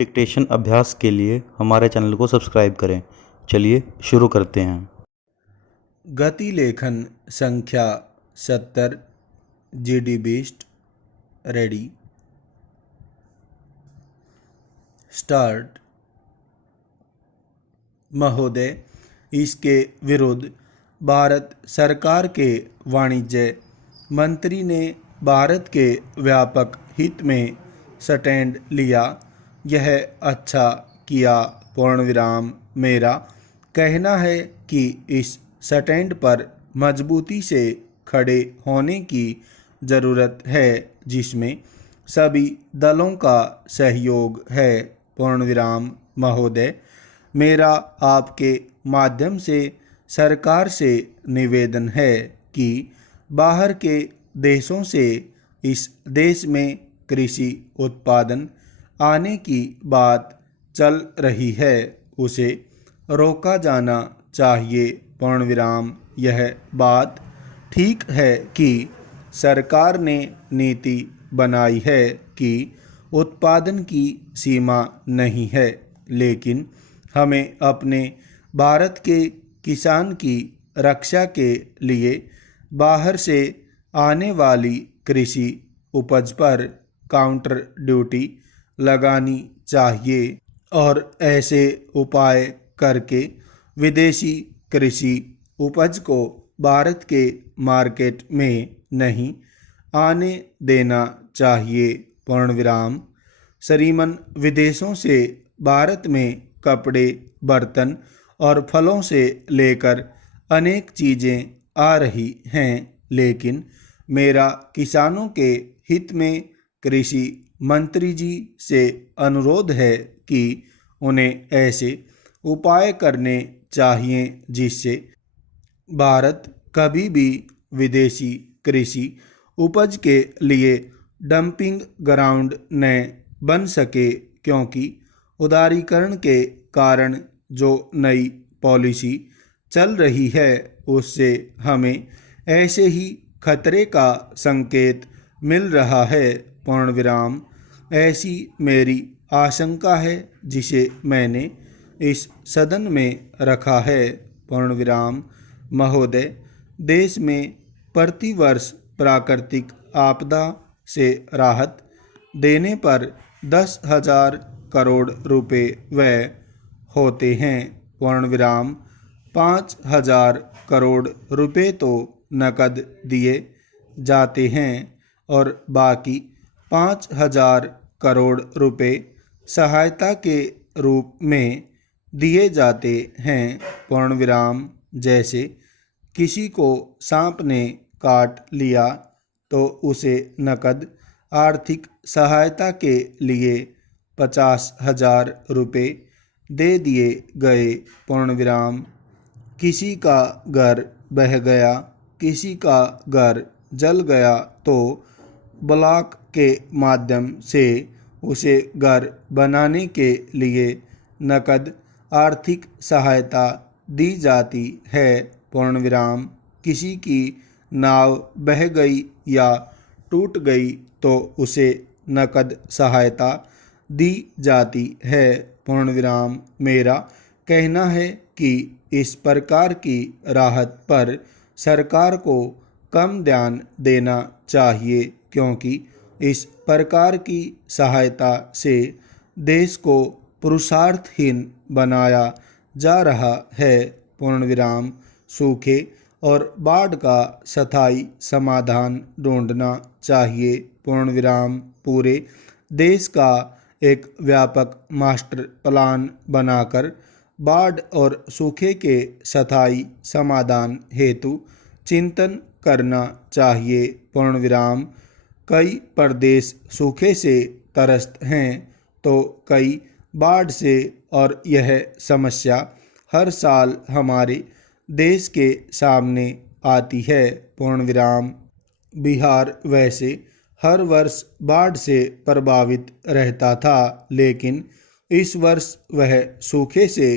Dictation अभ्यास के लिए हमारे चैनल को सब्सक्राइब करें। चलिए शुरू करते हैं। गति लेखन संख्या 70 GD बीस्ट रेडी स्टार्ट। महोदय, इसके विरुद्ध भारत सरकार के वाणिज्य मंत्री ने भारत के व्यापक हित में स्टैंड लिया। यह अच्छा किया। पूर्णविराम। मेरा कहना है कि इस स्टैंड पर मजबूती से खड़े होने की ज़रूरत है, जिसमें सभी दलों का सहयोग है। पूर्णविराम। महोदय, मेरा आपके माध्यम से सरकार से निवेदन है कि बाहर के देशों से इस देश में कृषि उत्पादन आने की बात चल रही है, उसे रोका जाना चाहिए। पूर्णविराम। यह बात ठीक है कि सरकार ने नीति बनाई है कि उत्पादन की सीमा नहीं है, लेकिन हमें अपने भारत के किसान की रक्षा के लिए बाहर से आने वाली कृषि उपज पर काउंटर ड्यूटी लगानी चाहिए और ऐसे उपाय करके विदेशी कृषि उपज को भारत के मार्केट में नहीं आने देना चाहिए। पूर्णविराम। श्रीमान, विदेशों से भारत में कपड़े, बर्तन और फलों से लेकर अनेक चीज़ें आ रही हैं, लेकिन मेरा किसानों के हित में कृषि मंत्री जी से अनुरोध है कि उन्हें ऐसे उपाय करने चाहिए जिससे भारत कभी भी विदेशी कृषि उपज के लिए डंपिंग ग्राउंड न बन सके, क्योंकि उदारीकरण के कारण जो नई पॉलिसी चल रही है उससे हमें ऐसे ही खतरे का संकेत मिल रहा है। पूर्णविराम। ऐसी मेरी आशंका है जिसे मैंने इस सदन में रखा है। पूर्णविराम। महोदय, देश में प्रतिवर्ष प्राकृतिक आपदा से राहत देने पर 10,000 करोड़ रुपए व्यय होते हैं। पूर्णविराम। 5,000 करोड़ रुपए तो नकद दिए जाते हैं और बाकी 5,000 करोड़ रुपए सहायता के रूप में दिए जाते हैं। पूर्णविराम। जैसे किसी को सांप ने काट लिया तो उसे नकद आर्थिक सहायता के लिए 50,000 रुपए दे दिए गए। पूर्णविराम। किसी का घर बह गया, किसी का घर जल गया तो ब्लॉक के माध्यम से उसे घर बनाने के लिए नकद आर्थिक सहायता दी जाती है। पूर्णविराम। किसी की नाव बह गई या टूट गई तो उसे नकद सहायता दी जाती है। पूर्णविराम। मेरा कहना है कि इस प्रकार की राहत पर सरकार को कम ध्यान देना चाहिए, क्योंकि इस प्रकार की सहायता से देश को पुरुषार्थहीन बनाया जा रहा है। पूर्णविराम। सूखे और बाढ़ का स्थायी समाधान ढूंढना चाहिए। पूर्णविराम। पूरे देश का एक व्यापक मास्टर प्लान बनाकर बाढ़ और सूखे के स्थायी समाधान हेतु चिंतन करना चाहिए। पूर्णविराम। कई प्रदेश सूखे से त्रस्त हैं तो कई बाढ़ से, और यह समस्या हर साल हमारे देश के सामने आती है। पूर्णविराम। बिहार वैसे हर वर्ष बाढ़ से प्रभावित रहता था, लेकिन इस वर्ष वह सूखे से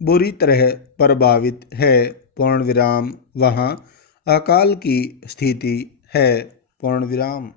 बुरी तरह प्रभावित है। पूर्णविराम। वहाँ अकाल की स्थिति है। पूर्णविराम।